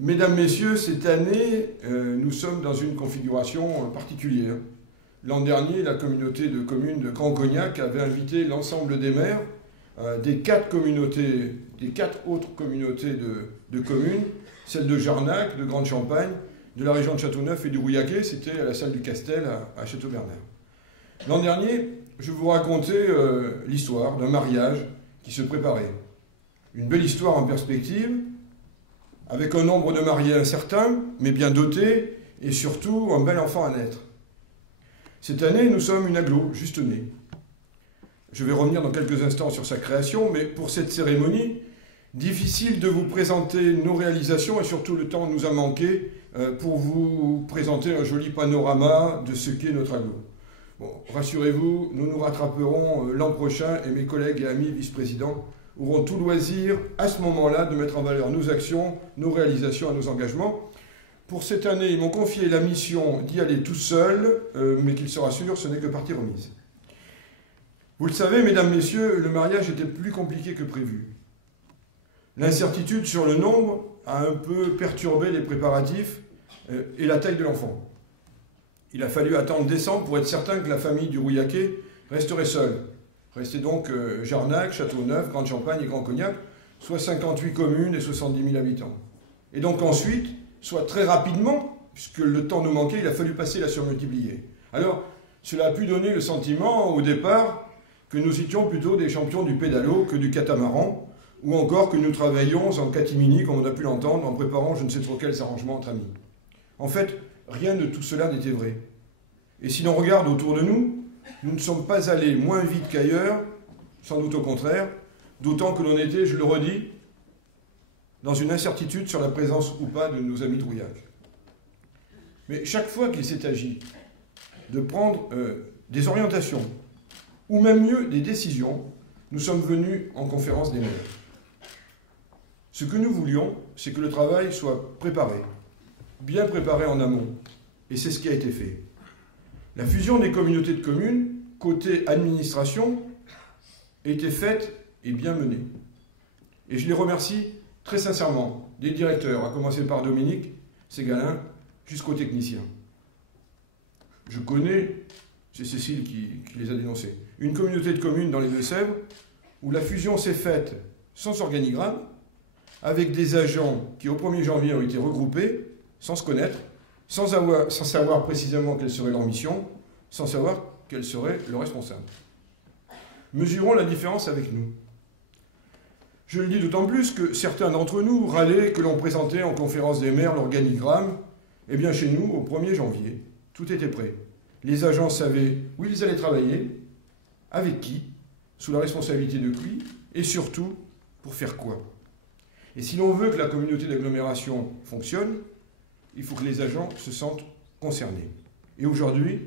Mesdames, Messieurs, cette année, nous sommes dans une configuration particulière. L'an dernier, la communauté de communes de Grand Cognac avait invité l'ensemble des maires des quatre autres communautés de communes, celles de Jarnac, de Grande Champagne, de la région de Châteauneuf et du Rouillaguet. C'était à la salle du Castel à Châteaubernard. L'an dernier, je vous racontais l'histoire d'un mariage qui se préparait. Une belle histoire en perspective, avec un nombre de mariés incertain, mais bien doté, et surtout un bel enfant à naître. Cette année, nous sommes une agglo, juste née. Je vais revenir dans quelques instants sur sa création, mais pour cette cérémonie, difficile de vous présenter nos réalisations, et surtout le temps nous a manqué pour vous présenter un joli panorama de ce qu'est notre agglo. Bon, rassurez-vous, nous nous rattraperons l'an prochain, et mes collègues et amis vice-présidents auront tout loisir à ce moment-là de mettre en valeur nos actions, nos réalisations et nos engagements. Pour cette année, ils m'ont confié la mission d'y aller tout seul, mais qu'ils se rassurent, ce n'est que partie remise. Vous le savez, mesdames, messieurs, le mariage était plus compliqué que prévu. L'incertitude sur le nombre a un peu perturbé les préparatifs et la taille de l'enfant. Il a fallu attendre décembre pour être certain que la famille du Rouillaquet resterait seule. Restait donc Jarnac, Châteauneuf, Grande Champagne et Grand Cognac, soit 58 communes et 70 000 habitants. Et donc ensuite, soit très rapidement, puisque le temps nous manquait, il a fallu passer la surmultiplier. Alors, cela a pu donner le sentiment au départ que nous étions plutôt des champions du pédalo que du catamaran, ou encore que nous travaillions en catimini, comme on a pu l'entendre, en préparant je ne sais trop quels arrangements entre amis. En fait, rien de tout cela n'était vrai. Et si l'on regarde autour de nous, nous ne sommes pas allés moins vite qu'ailleurs, sans doute au contraire, d'autant que l'on était, je le redis, dans une incertitude sur la présence ou pas de nos amis de rouillage. Mais chaque fois qu'il s'est agi de prendre des orientations, ou même mieux, des décisions, nous sommes venus en conférence des maires. Ce que nous voulions, c'est que le travail soit préparé, bien préparé en amont, et c'est ce qui a été fait. La fusion des communautés de communes, côté administration, était faite et bien menée. Et je les remercie très sincèrement, des directeurs, à commencer par Dominique Ségalin, jusqu'aux techniciens. Je connais, c'est Cécile qui les a dénoncés, une communauté de communes dans les Deux-Sèvres où la fusion s'est faite sans organigramme, avec des agents qui au 1er janvier ont été regroupés, sans se connaître, sans savoir précisément quelle serait leur mission, sans savoir quel serait le responsable. Mesurons la différence avec nous. Je le dis d'autant plus que certains d'entre nous râlaient que l'on présentait en conférence des maires l'organigramme. Eh bien chez nous, au 1er janvier, tout était prêt. Les agents savaient où ils allaient travailler, avec qui, sous la responsabilité de qui, et surtout, pour faire quoi. Et si l'on veut que la communauté d'agglomération fonctionne, il faut que les agents se sentent concernés. Et aujourd'hui,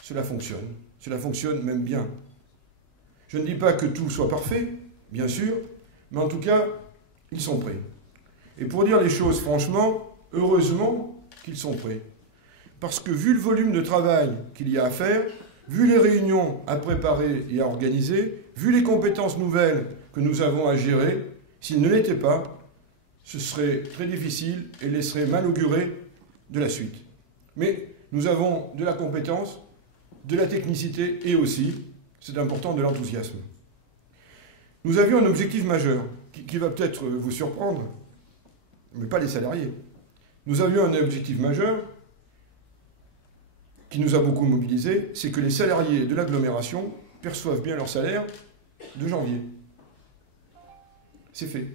cela fonctionne même bien. Je ne dis pas que tout soit parfait, bien sûr, mais en tout cas, ils sont prêts. Et pour dire les choses franchement, heureusement qu'ils sont prêts. Parce que vu le volume de travail qu'il y a à faire, vu les réunions à préparer et à organiser, vu les compétences nouvelles que nous avons à gérer, s'ils ne l'étaient pas, ce serait très difficile et laisserait mal augurer de la suite. Mais nous avons de la compétence, de la technicité et aussi, c'est important, de l'enthousiasme. Nous avions un objectif majeur qui va peut-être vous surprendre, mais pas les salariés. Nous avions un objectif majeur qui nous a beaucoup mobilisés, c'est que les salariés de l'agglomération perçoivent bien leur salaire de janvier. C'est fait.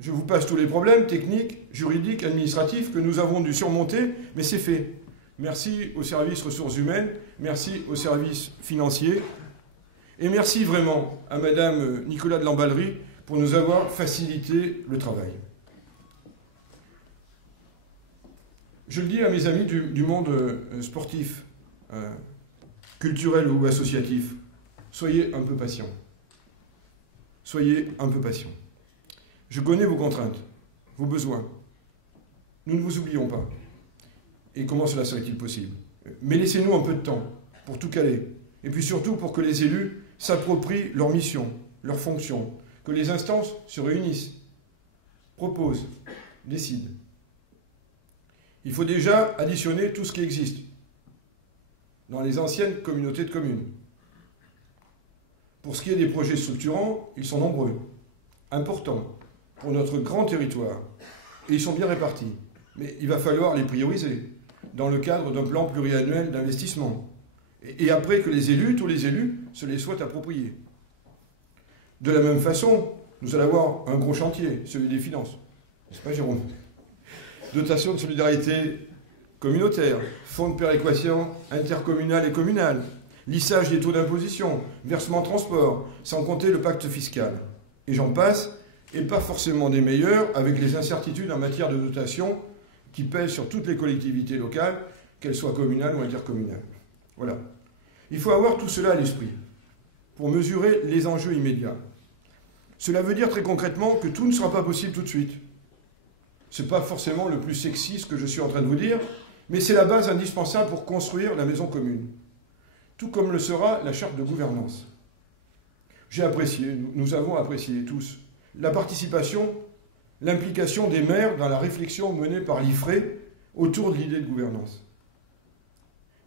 Je vous passe tous les problèmes techniques, juridiques, administratifs que nous avons dû surmonter, mais c'est fait. Merci aux services ressources humaines, merci aux services financiers, et merci vraiment à Madame Nicolas de Lamballerie pour nous avoir facilité le travail. Je le dis à mes amis du monde sportif, culturel ou associatif, soyez un peu patients. Soyez un peu patients. Je connais vos contraintes, vos besoins. Nous ne vous oublions pas. Et comment cela serait-il possible? Mais laissez-nous un peu de temps pour tout caler. Et puis surtout pour que les élus s'approprient leur mission, leurs fonctions, que les instances se réunissent, proposent, décident. Il faut déjà additionner tout ce qui existe dans les anciennes communautés de communes. Pour ce qui est des projets structurants, ils sont nombreux, importants, pour notre grand territoire, et ils sont bien répartis. Mais il va falloir les prioriser dans le cadre d'un plan pluriannuel d'investissement, et après que les élus, tous les élus, se les soient appropriés. De la même façon, nous allons avoir un gros chantier, celui des finances. N'est-ce pas, Jérôme? Dotation de solidarité communautaire, fonds de péréquation intercommunal et communal, lissage des taux d'imposition, versement transport, sans compter le pacte fiscal. Et j'en passe, et pas forcément des meilleurs, avec les incertitudes en matière de dotation qui pèsent sur toutes les collectivités locales, qu'elles soient communales ou intercommunales. Voilà. Il faut avoir tout cela à l'esprit pour mesurer les enjeux immédiats. Cela veut dire très concrètement que tout ne sera pas possible tout de suite. Ce n'est pas forcément le plus sexy ce que je suis en train de vous dire, mais c'est la base indispensable pour construire la maison commune. Tout comme le sera la charte de gouvernance. J'ai apprécié, nous avons apprécié tous, la participation, l'implication des maires dans la réflexion menée par l'IFRE autour de l'idée de gouvernance.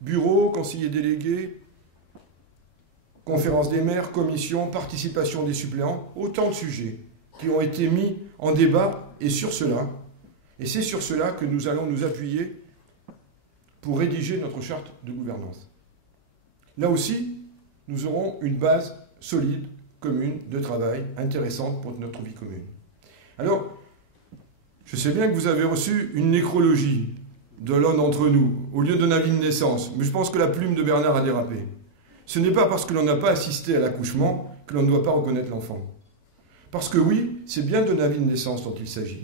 Bureau, conseillers délégués, conférence des maires, commission, participation des suppléants, autant de sujets qui ont été mis en débat et c'est sur cela que nous allons nous appuyer pour rédiger notre charte de gouvernance. Là aussi, nous aurons une base solide, commune, de travail, intéressante pour notre vie commune. Alors, je sais bien que vous avez reçu une nécrologie de l'un d'entre nous, au lieu d'un avis de naissance, mais je pense que la plume de Bernard a dérapé. Ce n'est pas parce que l'on n'a pas assisté à l'accouchement que l'on ne doit pas reconnaître l'enfant. Parce que oui, c'est bien d'un avis de naissance dont il s'agit,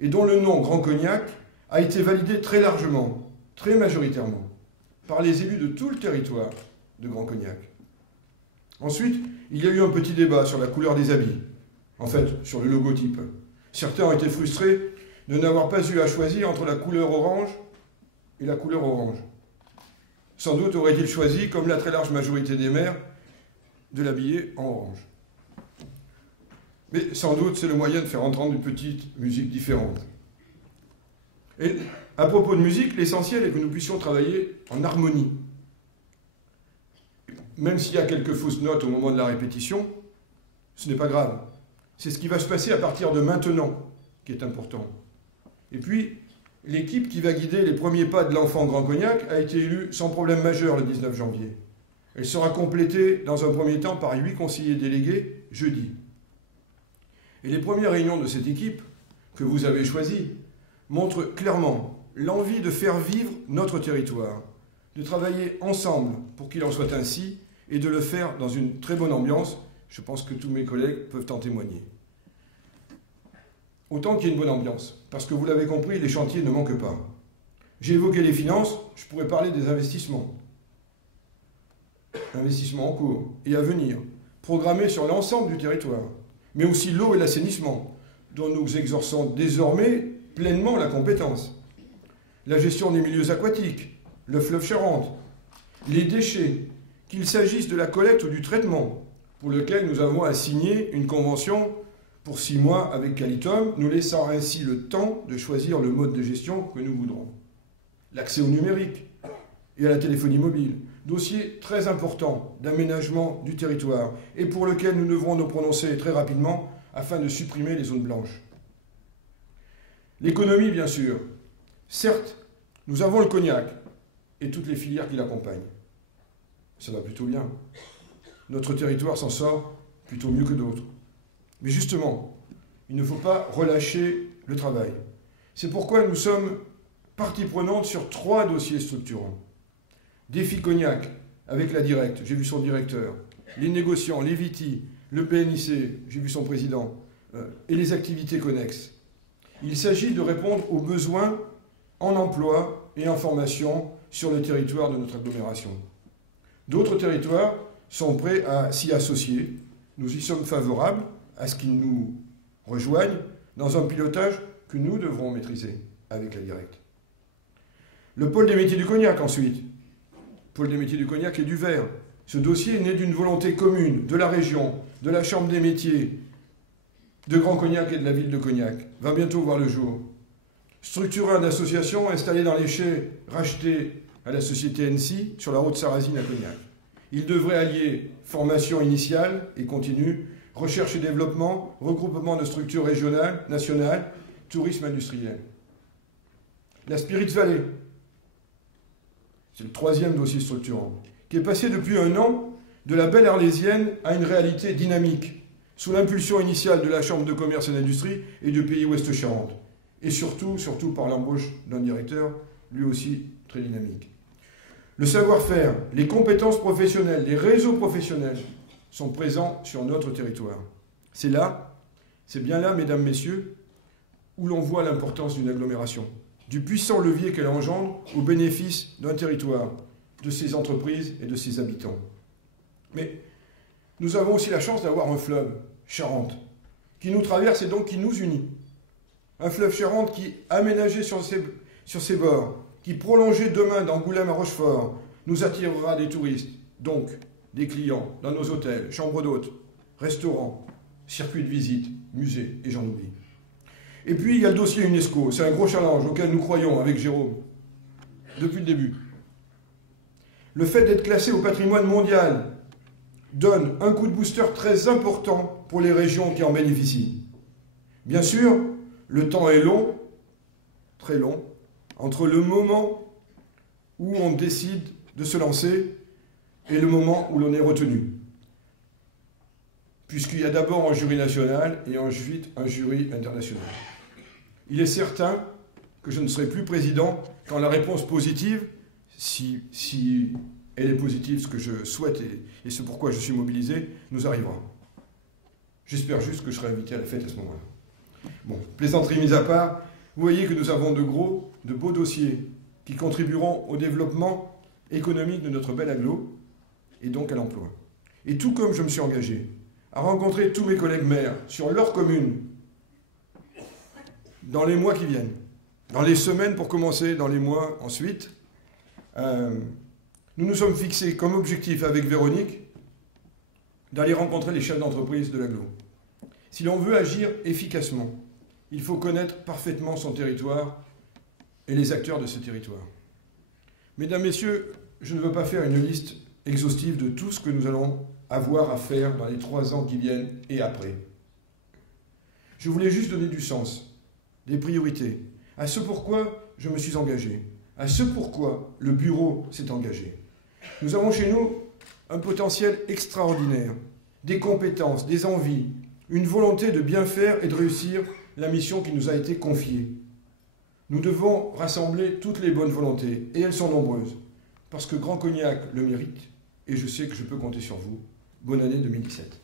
et dont le nom Grand Cognac a été validé très largement, très majoritairement, par les élus de tout le territoire de Grand Cognac. Ensuite, il y a eu un petit débat sur la couleur des habits, en fait, sur le logotype. Certains ont été frustrés de n'avoir pas eu à choisir entre la couleur orange et la couleur orange. Sans doute aurait-il choisi, comme la très large majorité des maires, de l'habiller en orange. Mais sans doute, c'est le moyen de faire entendre une petite musique différente. Et à propos de musique, l'essentiel est que nous puissions travailler en harmonie. Même s'il y a quelques fausses notes au moment de la répétition, ce n'est pas grave. C'est ce qui va se passer à partir de maintenant qui est important. Et puis, l'équipe qui va guider les premiers pas de l'enfant Grand Cognac a été élue sans problème majeur le 19 janvier. Elle sera complétée dans un premier temps par 8 conseillers délégués jeudi. Et les premières réunions de cette équipe, que vous avez choisie, montrent clairement l'envie de faire vivre notre territoire, de travailler ensemble pour qu'il en soit ainsi, et de le faire dans une très bonne ambiance. Je pense que tous mes collègues peuvent en témoigner. Autant qu'il y ait une bonne ambiance, parce que vous l'avez compris, les chantiers ne manquent pas. J'ai évoqué les finances, je pourrais parler des investissements. Investissements en cours et à venir, programmés sur l'ensemble du territoire, mais aussi l'eau et l'assainissement, dont nous exerçons désormais pleinement la compétence. La gestion des milieux aquatiques, le fleuve Charente, les déchets, qu'il s'agisse de la collecte ou du traitement, pour lequel nous avons signé une convention pour 6 mois avec Qualitum, nous laissant ainsi le temps de choisir le mode de gestion que nous voudrons. L'accès au numérique et à la téléphonie mobile, dossier très important d'aménagement du territoire et pour lequel nous devrons nous prononcer très rapidement afin de supprimer les zones blanches. L'économie, bien sûr. Certes, nous avons le cognac et toutes les filières qui l'accompagnent. Ça va plutôt bien. Notre territoire s'en sort plutôt mieux que d'autres. Mais justement, il ne faut pas relâcher le travail. C'est pourquoi nous sommes partie prenante sur 3 dossiers structurants. Défi Cognac, avec la Directe, j'ai vu son directeur, les négociants, les VITI, le PNIC, j'ai vu son président, et les activités connexes. Il s'agit de répondre aux besoins en emploi et en formation sur le territoire de notre agglomération. D'autres territoires sont prêts à s'y associer. Nous y sommes favorables à ce qu'ils nous rejoignent dans un pilotage que nous devrons maîtriser avec la Directe. Le pôle des métiers du cognac, ensuite. Pôle des métiers du cognac et du verre. Ce dossier est né d'une volonté commune de la région, de la Chambre des métiers, de Grand Cognac et de la ville de Cognac. Va bientôt voir le jour. structurer une association installée dans les chais rachetés à la société NC sur la route Sarrazine à Cognac. Il devrait allier formation initiale et continue, recherche et développement, regroupement de structures régionales, nationales, tourisme industriel. La Spirit Valley, c'est le troisième dossier structurant, qui est passé depuis un an de la belle arlésienne à une réalité dynamique, sous l'impulsion initiale de la Chambre de commerce et d'industrie et du Pays Ouest-Charente. Et surtout par l'embauche d'un directeur, lui aussi très dynamique. Le savoir-faire, les compétences professionnelles, les réseaux professionnels sont présents sur notre territoire. C'est bien là, mesdames, messieurs, où l'on voit l'importance d'une agglomération, du puissant levier qu'elle engendre au bénéfice d'un territoire, de ses entreprises et de ses habitants. Mais nous avons aussi la chance d'avoir un fleuve, Charente, qui nous traverse et donc qui nous unit. Un fleuve Charente qui, aménagé sur ses bords, qui, prolongé demain d'Angoulême à Rochefort, nous attirera des touristes, donc des clients dans nos hôtels, chambres d'hôtes, restaurants, circuits de visite, musées, et j'en oublie. Et puis il y a le dossier UNESCO, c'est un gros challenge auquel nous croyons avec Jérôme, depuis le début. Le fait d'être classé au patrimoine mondial donne un coup de booster très important pour les régions qui en bénéficient. Bien sûr, le temps est long, très long, entre le moment où on décide de se lancer et le moment où l'on est retenu. Puisqu'il y a d'abord un jury national et ensuite un jury international. Il est certain que je ne serai plus président quand la réponse positive, si elle est positive, ce que je souhaite et ce pourquoi je suis mobilisé, nous arrivera. J'espère juste que je serai invité à la fête à ce moment-là. Bon, plaisanterie mise à part, vous voyez que nous avons de beaux dossiers qui contribueront au développement économique de notre belle agglo et donc à l'emploi. Et tout comme je me suis engagé à rencontrer tous mes collègues maires sur leur commune dans les mois qui viennent, dans les semaines pour commencer, dans les mois ensuite, nous nous sommes fixés comme objectif avec Véronique d'aller rencontrer les chefs d'entreprise de l'agglo. Si l'on veut agir efficacement, il faut connaître parfaitement son territoire et les acteurs de ce territoire. Mesdames, Messieurs, je ne veux pas faire une liste exhaustive de tout ce que nous allons avoir à faire dans les 3 ans qui viennent et après. Je voulais juste donner du sens, des priorités, à ce pourquoi je me suis engagé, à ce pourquoi le bureau s'est engagé. Nous avons chez nous un potentiel extraordinaire, des compétences, des envies, une volonté de bien faire et de réussir la mission qui nous a été confiée. Nous devons rassembler toutes les bonnes volontés, et elles sont nombreuses, parce que Grand Cognac le mérite, et je sais que je peux compter sur vous. Bonne année 2017.